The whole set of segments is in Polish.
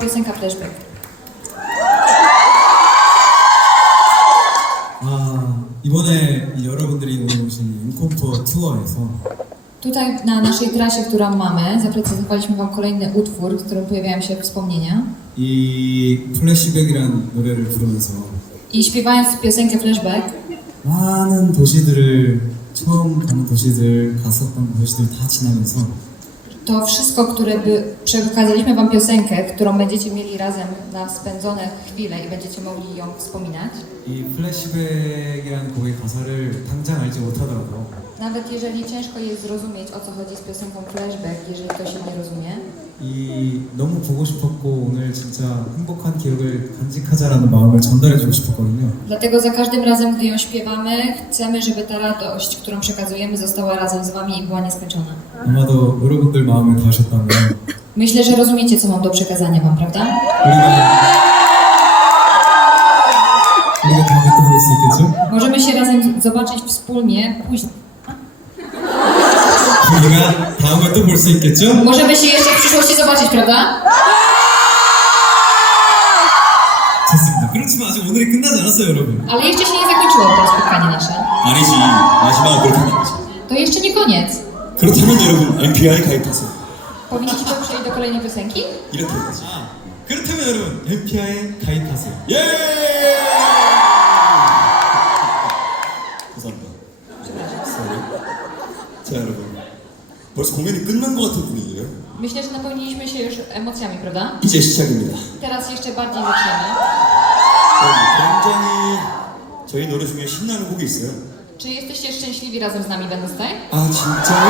piosenka Flashback. 아, 이번에 이 여러분들이 오늘 오신 인콤포 투어에서 Tutaj na naszej trasie, którą mamy, zaprezentowaliśmy Wam kolejny utwór, w którym pojawiają się wspomnienia. 이 플래시백이라는 노래를 부르면서 I śpiewając piosenkę Flashback, 많은 도시들을 처음 가는 도시들 갔었던 도시들 다 지나면서 to wszystko, które by, przekazaliśmy Wam piosenkę, którą będziecie mieli razem na spędzone chwile i będziecie mogli ją wspominać. 이 플래시백이라는 곡의 가사를 당장 알지 못하더라도 Nawet jeżeli ciężko jest zrozumieć, o co chodzi z piosenką Flashback, jeżeli ktoś się nie rozumie, 이 너무 보고 싶었고 오늘 진짜 행복한 기억을 간직하자라는 마음을 전달해주고 싶었거든요. Dlatego za każdym razem, gdy ją śpiewamy, chcemy, żeby ta radość, którą przekazujemy, została razem z Wami i była nieskończona. 아마도 여러분들 마음을 다하셨다면 Myślę, że rozumiecie, co mam do przekazania Wam, prawda? 우리가 우리가 다음에 또 볼 수 있겠죠? Możemy się razem zobaczyć wspólnie później. 우리가 다음에 또 볼 수 있겠죠? Możemy się jeszcze w przyszłości zobaczyć, prawda? 좋습니다. 그렇지만 아직 오늘이 끝나지 않았어요, 여러분. Ale jeszcze się nie zakończyło to spotkanie nasze. 아니지 마지막 그렇게 거지 To jeszcze nie koniec. 그렇다면 여러분 MPI 가입하세요 Powinniście to przejść do kolejnej piosenki? 이렇게 해야지 아, 그렇다면 여러분, MPI에 가입하세요. 예 공연이 끝난 것 같은 분위기예요 Myślę, że napełniliśmy się już emocjami, prawda? 이제 시작입니다 Teraz jeszcze bardziej zaczniemy. 굉장히 저희 노래 중에 신나는 곡이 있어요 Czy jesteście szczęśliwi razem z nami będąc tutaj? 아 진짜요?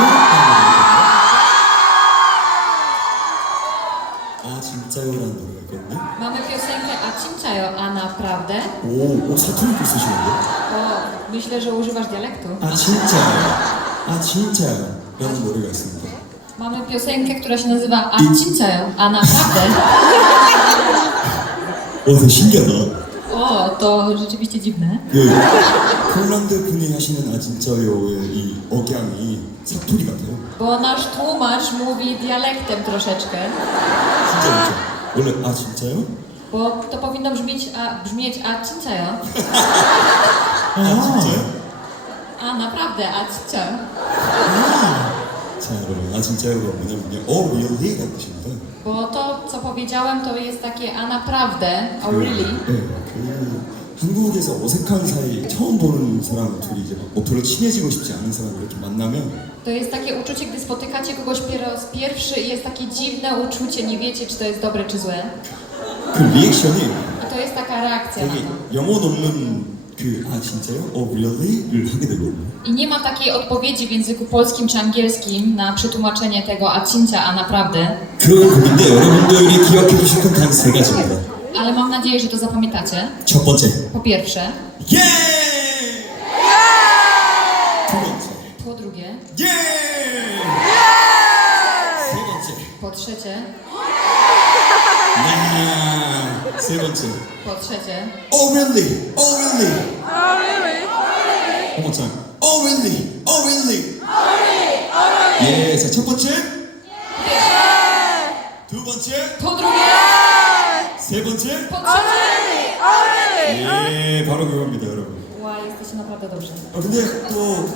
아 진짜요라는 노래가 있거든요 Mamy piosenkę A Cimcajo, a naprawdę? 오, 오 사투리도 쓰시는데? O, myślę, że używasz dialektu. 아 진짜요? 아 진짜요? 라는 노래가 있습니다 Mamy piosenkę, która się nazywa A Cimcajo, a naprawdę? 와 되게 신기하다 O, to rzeczywiście dziwne. 그 폴란드 분이 하시는 아 진짜요의 이 억양이 사투리 같아요 Bo nasz tłumacz mówi dialektem troszeczkę. 진짜 그렇죠 원래 아 진짜요? Bo to powinno brzmieć A, brzmieć A Cimcajo. 아 진짜요? A naprawdę, A Cimcajo. 자 여러분 아 진짜요가 뭐냐면요 어 리얼리가 뜻입니다 Bo to, co powiedziałem, to jest takie A naprawdę, oh really. 네, 그 한국에서 어색한 사이 처음 보는 사람 둘이 이제 뭐 별로 친해지고 싶지 않은 사람 이렇게 만나면 To jest takie uczucie, gdy spotykacie kogoś po raz pierwszy i jest takie dziwne uczucie, nie wiecie, czy to jest dobre, czy złe. 그 리액션이 I to jest taka reakcja na 되게 to. 영혼 없는 그 아 진짜요? 어 리얼리를 하게 되거든요 I nie ma takiej odpowiedzi w języku polskim czy angielskim na przetłumaczenie tego a cincia, a naprawdę. 그런 곡인데 여러분들이 기억해 주실 건 단 세 가지입니다 Ale mam nadzieję, że to zapamiętacie. 첫 번째 Po pierwsze, 예! 두 번째 po drugie, 예! 세 번째 po trzecie, 나! 세 번째 po trzecie. Oh really? Oh really? Oh really? One more time. Oh really? Oh really? 예, 자, 첫 번째. 두 번째. Po drugie, 세 번째. po trzecie. 예, 바로 그겁니다, 여러분. Ła, jesteście naprawdę dobrze. 아, 근데 또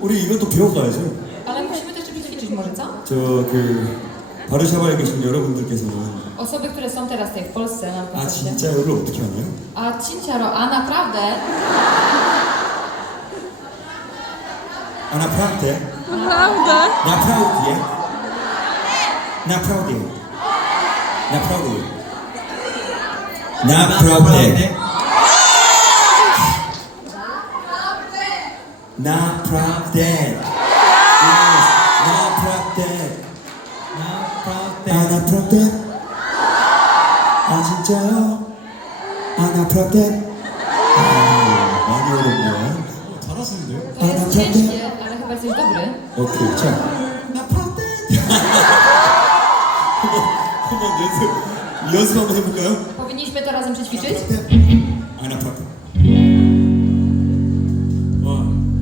우리 이것도 배워가야죠. Ale musimy też czegoś ćwiczyć może, co? 저 그 바르샤바에 계신 여러분들께서는 Osoby, które są teraz tutaj w Polsce na 아 koncercie. 진짜요를 어떻게 하나요? A cinciaro, a naprawdę, 아나 프라우테 나 프라우디에 나 프라우디에 나 프라우디에 나 프라우디에 아 naprawdę? 아 진짜요? 아 naprawdę? 아, 많이 어렵네요. 잘하시는데요? To jest ciężkie, ale chyba jesteś dobry. 오케이 자 naprawdę 한번 한번 연습 연습 한번 해볼까요? Powinniśmy to razem przećwiczyć? 네.